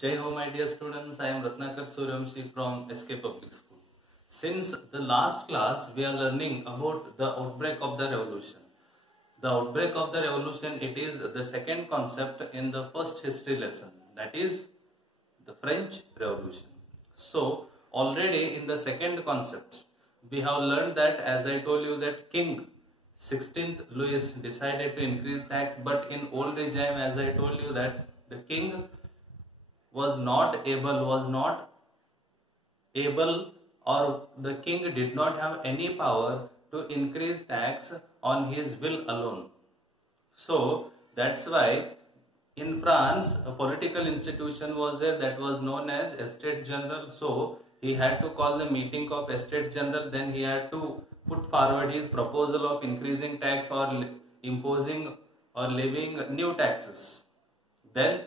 Jai Ho, my dear students. I am Ratnakar Suryamshi from SK Public School. Since the last class, we are learning about the outbreak of the revolution. The outbreak of the revolution, it is the second concept in the first history lesson, that is the French Revolution. So, already in the second concept, we have learned that, as I told you, that King 16th Louis decided to increase tax, but in old regime, as I told you, that the king was not able, or the king did not have any power to increase tax on his will alone. So that's why in France a political institution was there that was known as Estates General. So he had to call the meeting of Estates General, then he had to put forward his proposal of increasing tax or imposing or levying new taxes. Then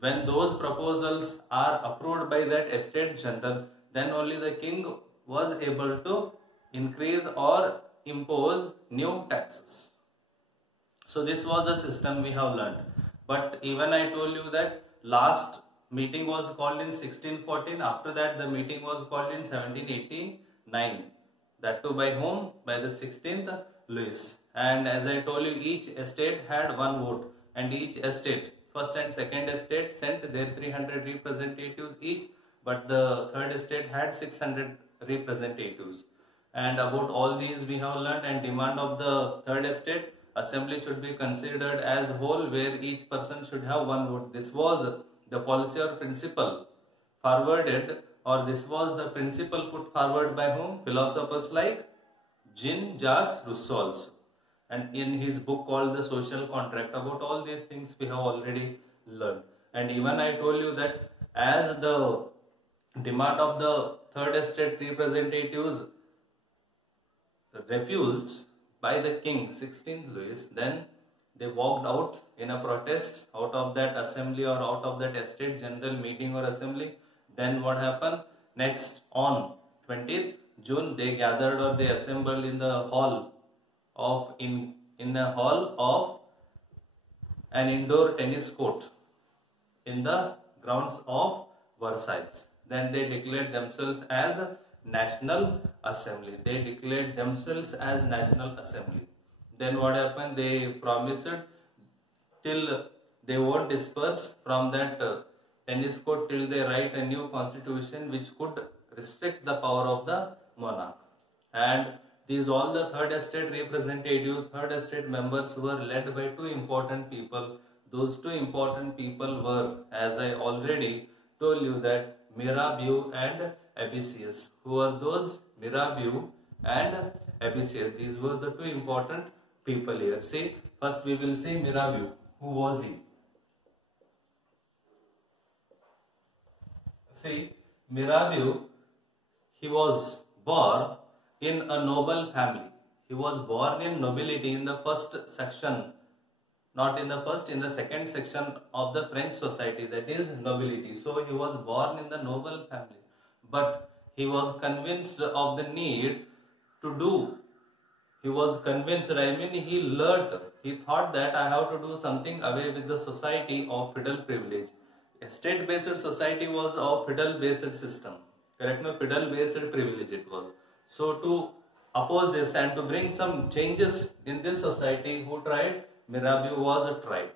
when those proposals are approved by that Estates General, then only the king was able to increase or impose new taxes. So this was the system we have learned. But even I told you that last meeting was called in 1614. After that the meeting was called in 1789. That too by whom? By the 16th Louis. And as I told you, each estate had one vote, and each estate, first and second estate, sent their 300 representatives each, but the third estate had 600 representatives. And about all these we have learned. And demand of the third estate, assembly should be considered as whole, where each person should have one vote. This was the policy or principle forwarded, or this was the principle put forward by whom? Philosophers like Jean-Jacques Rousseau also. And in his book called The Social Contract, about all these things we have already learned. And even I told you that as the demand of the third estate representatives refused by the king 16th Louis, then they walked out in a protest out of that assembly or out of that estate general meeting or assembly. Then what happened? Next, on 20th June, they gathered or they assembled in the hall of in the hall of an indoor tennis court in the grounds of Versailles. Then they declared themselves as a National Assembly. They declared themselves as National Assembly. Then what happened? They promised till they won't disperse from that tennis court till they write a new constitution which could restrict the power of the monarch. And these all the third estate representatives, third estate members were led by two important people. Those two important people were, as I already told you, that Miraud and MBCS. Who are those? Miraud and MBCS. These were the two important people here. See, first we will see Miraud. Who was he? See, Miraud, he was born in a noble family. He was born in nobility in the first section, not in the first, in the second section of the French society, that is nobility. So he was born in the noble family, but he was convinced of the need to do. He was convinced, he learned, he thought that I have to do something away with the society of feudal privilege. A state-based society was of feudal-based system. Correct? No, feudal-based privilege it was. So to oppose this and to bring some changes in this society, who tried? Miraud was tried.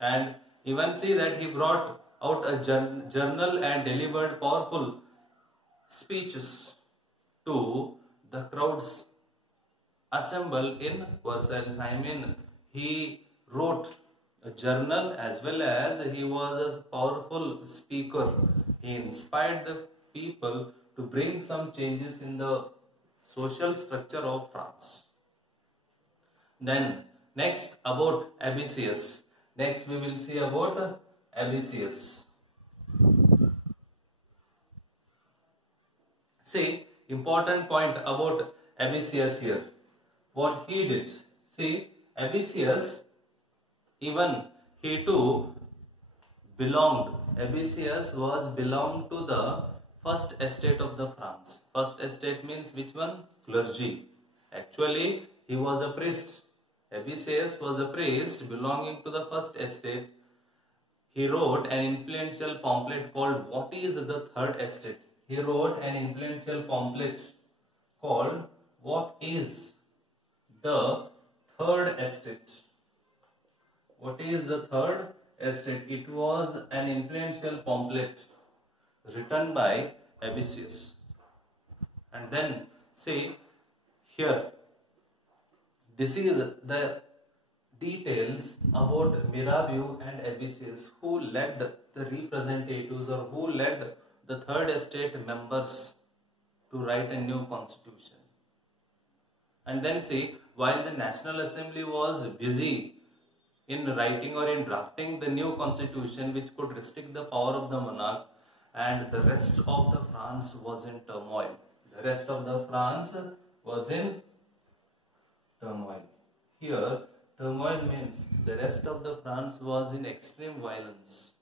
And even see that he brought out a journal and delivered powerful speeches to the crowds assembled in Versailles. He wrote a journal as well as he was a powerful speaker. He inspired the people to bring some changes in the social structure of France. Then next about MBCS. Next we will see about MBCS. See, important point about MBCS here. What he did. See, MBCS, even he too belonged. MBCS belonged to the first estate of the France. First estate means which one? Clergy. Actually, he was a priest. MBCS was a priest belonging to the first estate. he wrote an influential pamphlet called What is the Third Estate? He wrote an influential pamphlet called What is the Third Estate? What is the Third Estate? It was an influential pamphlet written by MBCS. And then see here, this is the details about Miraud and MBCS, who led the representatives or who led the Third Estate members to write a new constitution. And then see, while the National Assembly was busy in writing or in drafting the new constitution which could restrict the power of the monarch, and the rest of the France was in turmoil. The rest of the France was in turmoil. Here, turmoil means the rest of the France was in extreme violence.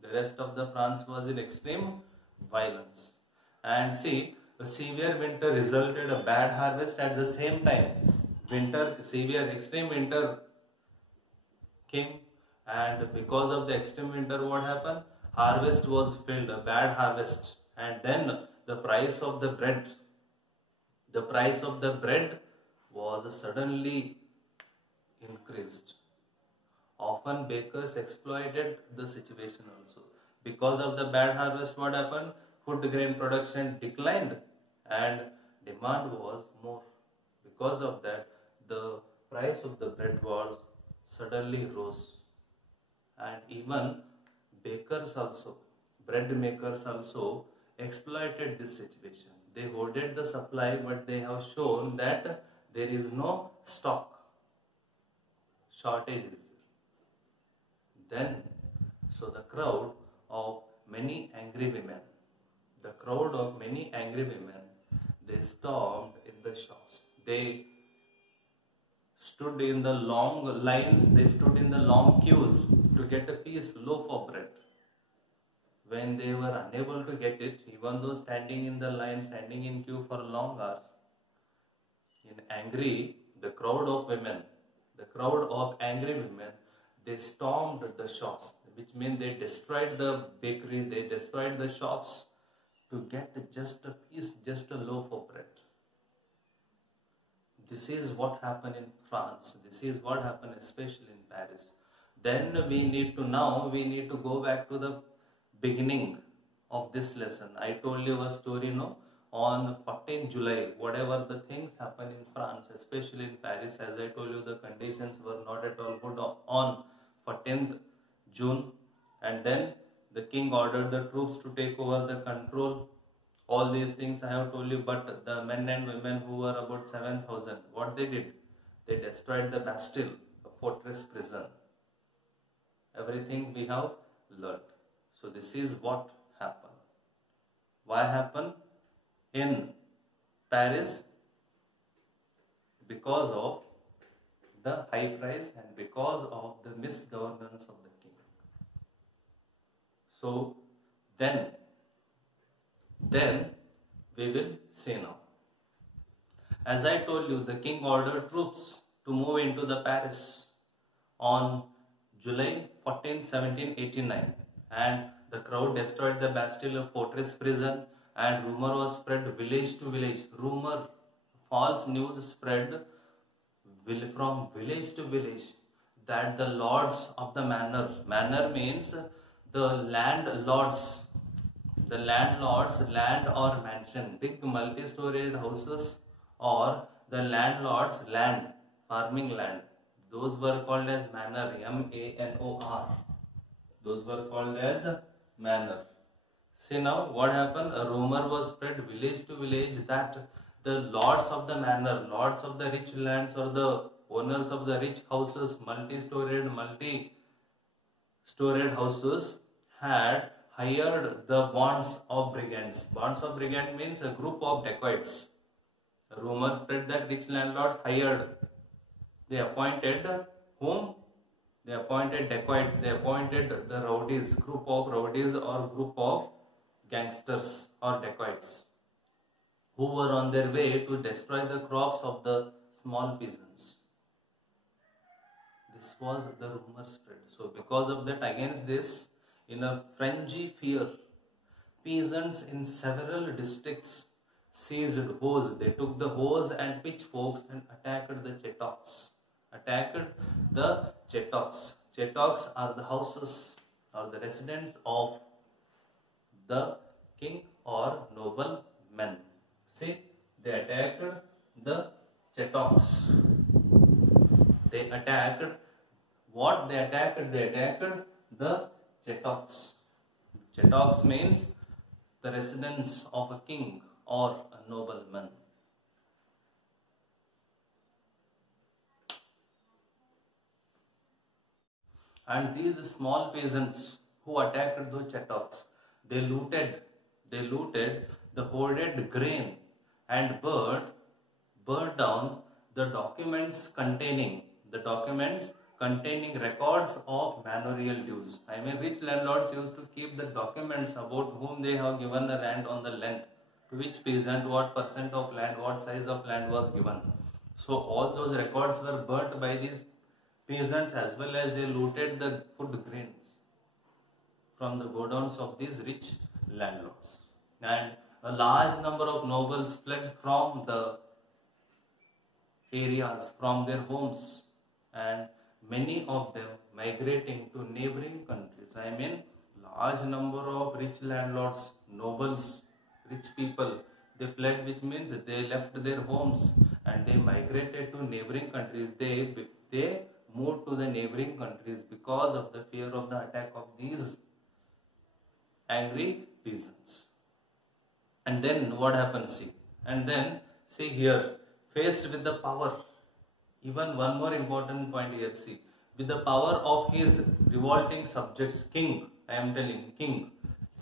The rest of the France was in extreme violence. And see, the severe winter resulted a bad harvest. At the same time, extreme winter came, and because of the extreme winter, what happened? Harvest was failed, a bad harvest, and then the price of the bread was suddenly increased. Often bakers exploited the situation also. Because of the bad harvest, what happened? Food grain production declined and demand was more. Because of that, the price of the bread was suddenly rose. And even bakers also, bread makers also exploited this situation. They hoarded the supply, but they have shown that there is no stock. Shortage is there. Then, so the crowd of many angry women, they stormed in the shops. They stood in the long lines, they stood in the long queues to get a loaf of bread. When they were unable to get it, even though standing in the line, standing in queue for long hours, the crowd of angry women, they stormed the shops, which means they destroyed the bakery, they destroyed the shops to get just a loaf of bread. This is what happened in France. This is what happened especially in Paris. Then we need to go back to the beginning of this lesson. I told you a story, on 14th July, whatever the things happen in France, especially in Paris, as I told you, the conditions were not at all good on 14th June. And then the king ordered the troops to take over the control. All these things I have told you, but the men and women who were about 7,000, what they did? They destroyed the Bastille, the fortress prison. Everything we have learned. So this is what happened. Why happened in Paris? Because of the high price and because of the misgovernance of the king. So then we will see now. As I told you, the king ordered troops to move into the Paris on July 14, 1789, and the crowd destroyed the Bastille, a fortress prison, and rumor was spread village to village. False news spread from village to village that the lords of the manor means the landlords, land or mansion, big multi-storied houses, or the landlords' land, farming land, those were called as manor, M-A-N-O-R. Those were called as manor. See now what happened? A rumor was spread village to village that the lords of the manor, lords of the rich lands, or the owners of the rich houses, multi-storied houses, had hired the bands of brigands. Bands of brigand means a group of dacoits. A rumor spread that rich landlords they appointed whom? They appointed dacoits, they appointed the rowdies, group of rowdies or group of gangsters or dacoits who were on their way to destroy the crops of the small peasants. This was the rumor spread. So because of that, against this, in a frenzy fear, peasants in several districts seized hoes. They took the hoes and pitchforks and attacked the Chetocks. Chetocks are the houses or the residence of the king or noble men. See, they attacked the Chetocks. They attacked what? They attacked the Chetocks. Chetocks means the residence of a king or a nobleman. And these small peasants who attacked the Chetocks, they looted the hoarded grain and burnt down the documents containing records of manorial dues. I mean, rich landlords used to keep the documents about whom they have given the land on the land, to which peasant, what percent of land, what size of land was given. So all those records were burnt by these peasants, as well as they looted the food grains from the godowns of these rich landlords. And a large number of nobles fled from the areas, from their homes, and many of them migrating to neighboring countries. I mean, large number of rich landlords, nobles, rich people, they fled, which means they left their homes and they migrated to neighboring countries. They moved to the neighboring countries because of the fear of the attack of these angry peasants. And then what happens? See here, faced with the power, even one more important point here, see, with the power of his revolting subjects, king, I am telling, king,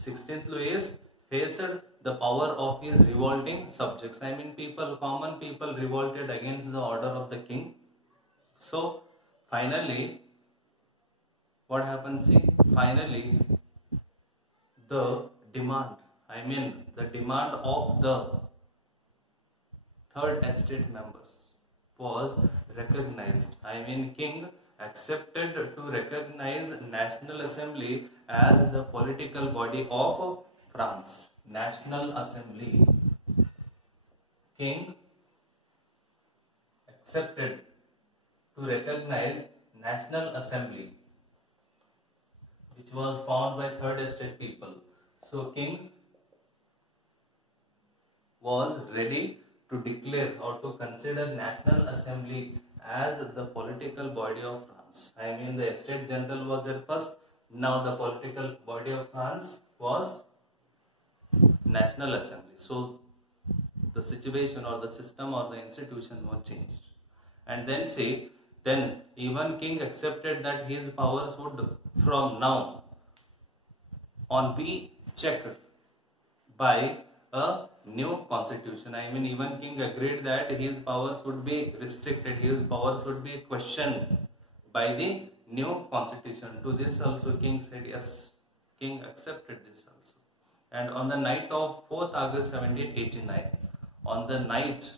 16th Louis faced the power of his revolting subjects. I mean, common people revolted against the order of the king. So finally, what happens? See, finally, the demand of the third estate members was recognized. I mean, king accepted to recognize National Assembly as the political body of France. National Assembly. King accepted to recognize National Assembly, which was formed by third estate people. So king was ready to declare or to consider National Assembly as the political body of France. I mean, the Estate General was there first. Now the political body of France was National Assembly. So the situation or the system or the institution was changed. And then even king accepted that his powers would from now on be checked by a new constitution. I mean, even king agreed that his powers would be restricted, his powers would be questioned by the new constitution. To this also king said yes. King accepted this also. And on the night of 4th August 1789, on the night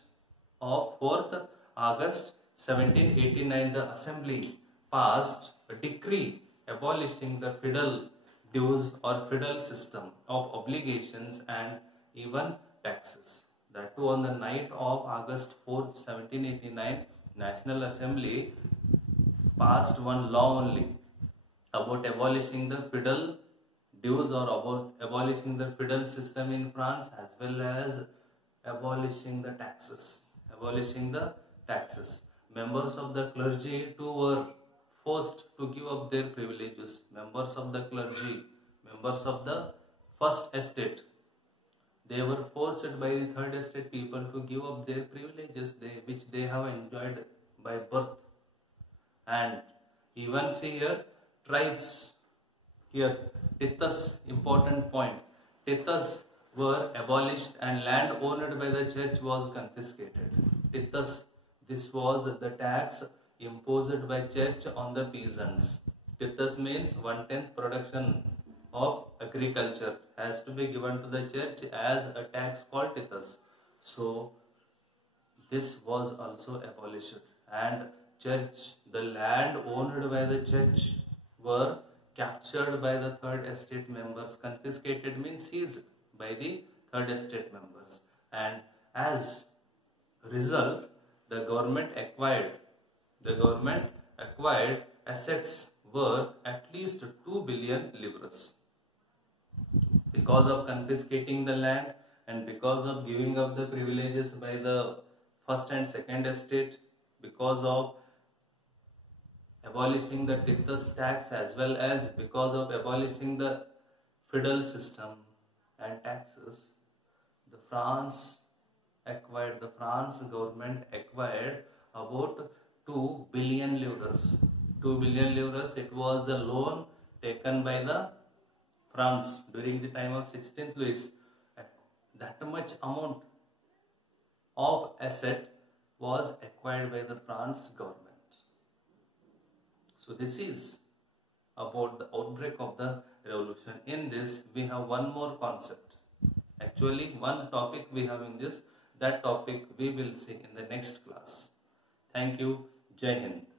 of 4th August 1789, the assembly passed a decree abolishing the feudal dues or feudal system of obligations and even taxes. That too, on the night of August 4th, 1789, National Assembly passed one law only about abolishing the feudal dues or about abolishing the feudal system in France, as well as abolishing the taxes. Members of the clergy too were forced to give up their privileges. Members of the clergy, members of the first estate, they were forced by the third estate people to give up their privileges which they have enjoyed by birth. And even see here, tribes, here, tiths, important point, tiths were abolished and land owned by the church was confiscated. Tiths, this was the tax imposed by church on the peasants. Tiths means 1/10 production of agriculture has to be given to the church as a tax called tiths. So this was also abolished, and church, the land owned by the church were captured by the third estate members. Confiscated means seized by the third estate members, and as result the government acquired assets worth at least 2 billion livres. Because of confiscating the land and because of giving up the privileges by the first and second estate, because of abolishing the tithes tax, as well as because of abolishing the feudal system and taxes, the France government acquired about 2 billion livres. 2 billion livres, it was a loan taken by the France during the time of 16th Louis. That much amount of asset was acquired by the France government. So this is about the outbreak of the revolution. In this we have one more concept. Actually one topic we have in this. That topic we will see in the next class. Thank you. Jai Hind.